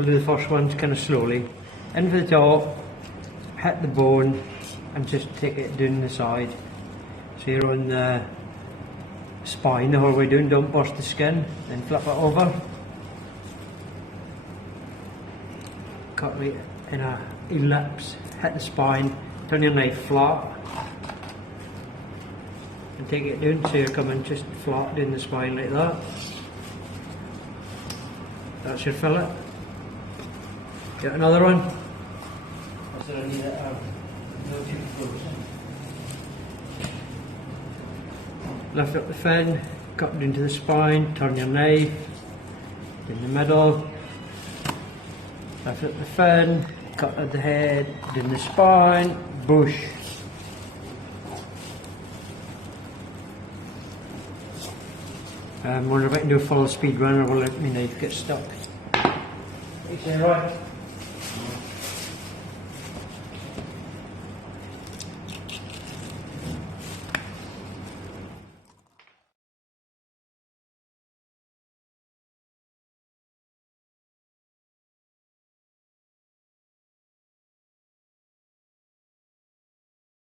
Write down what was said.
we'll do the first ones kind of slowly. In for the top, hit the bone, and just take it down the side. So you're on the spine the whole way down, don't burst the skin, then flip it over. Cut right in a ellipse, hit the spine, turn your knife flat, and take it down so you're coming just flat down the spine like that. That's your fillet. Get another one. So I need it lift up the fin, cut down to the spine, turn your knife in the middle, lift up the fin, cut at the head, down the spine, bush. We're about to do a full speed run or we'll let my knife get stuck. Okay, right.